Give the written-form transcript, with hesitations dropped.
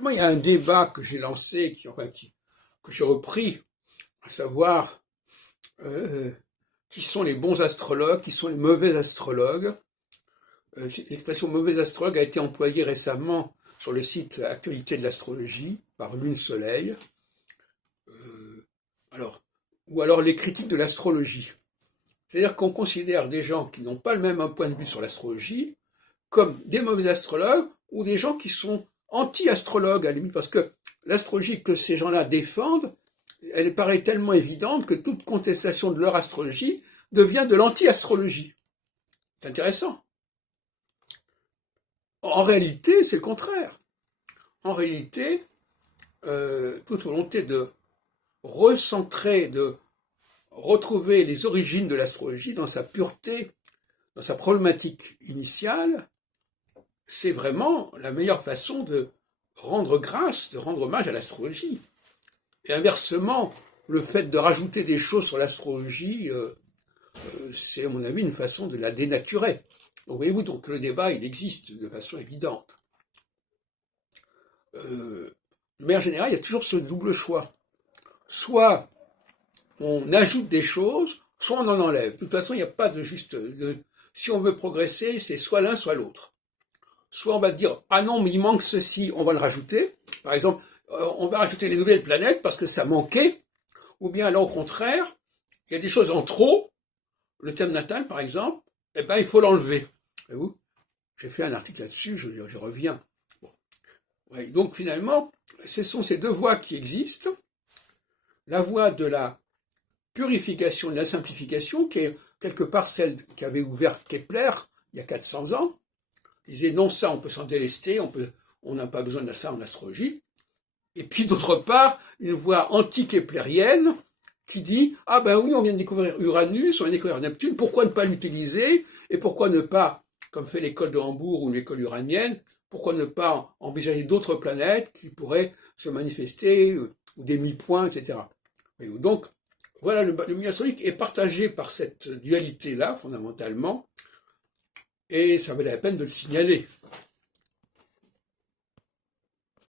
Moi, il y a un débat que j'ai lancé, que j'ai repris, à savoir euh, qui sont les bons astrologues, qui sont les mauvais astrologues. L'expression mauvais astrologue a été employée récemment sur le site Actualité de l'astrologie par Lune Soleil. Euh, alors, ou alors les critiques de l'astrologie. C'est-à-dire qu'on considère des gens qui n'ont pas le même point de vue sur l'astrologie comme des mauvais astrologues ou des gens qui sont anti-astrologues à la limite, parce que l'astrologie que ces gens-là défendent, elle paraît tellement évidente que toute contestation de leur astrologie devient de l'anti-astrologie. C'est intéressant. En réalité, c'est le contraire. En réalité, toute volonté de recentrer, de retrouver les origines de l'astrologie dans sa pureté, dans sa problématique initiale, c'est vraiment la meilleure façon de rendre grâce, de rendre hommage à l'astrologie. Et inversement, le fait de rajouter des choses sur l'astrologie, c'est à mon avis une façon de la dénaturer. Donc voyez-vous, donc le débat, il existe de façon évidente. De manière générale, il y a toujours ce double choix. Soit on ajoute des choses, soit on en enlève. De toute façon, il n'y a pas de juste... si on veut progresser, c'est soit l'un, soit l'autre. Soit on va dire, ah non, mais il manque ceci, on va le rajouter. Par exemple, on va rajouter les nouvelles planètes parce que ça manquait. Ou bien alors au contraire, il y a des choses en trop. Le thème natal, par exemple, eh ben, il faut l'enlever. Voyez-vous, j'ai fait un article là-dessus, je reviens. Bon. Ouais, donc finalement, ce sont ces deux voies qui existent. La voie de la purification, de la simplification, qui est quelque part celle qu'avait ouvert Kepler il y a 400 ans. Il disait non, ça on peut s'en délester, on n'a pas besoin de ça en astrologie. Et puis d'autre part, une voie anti-keplérienne qui dit ah ben oui, on vient de découvrir Uranus, on vient de découvrir Neptune, pourquoi ne pas l'utiliser et pourquoi ne pas, comme fait l'école de Hambourg ou l'école uranienne, pourquoi ne pas envisager d'autres planètes qui pourraient se manifester ou des mi-points, etc. Et donc voilà, le milieu astrologique est partagé par cette dualité-là fondamentalement, et ça valait la peine de le signaler.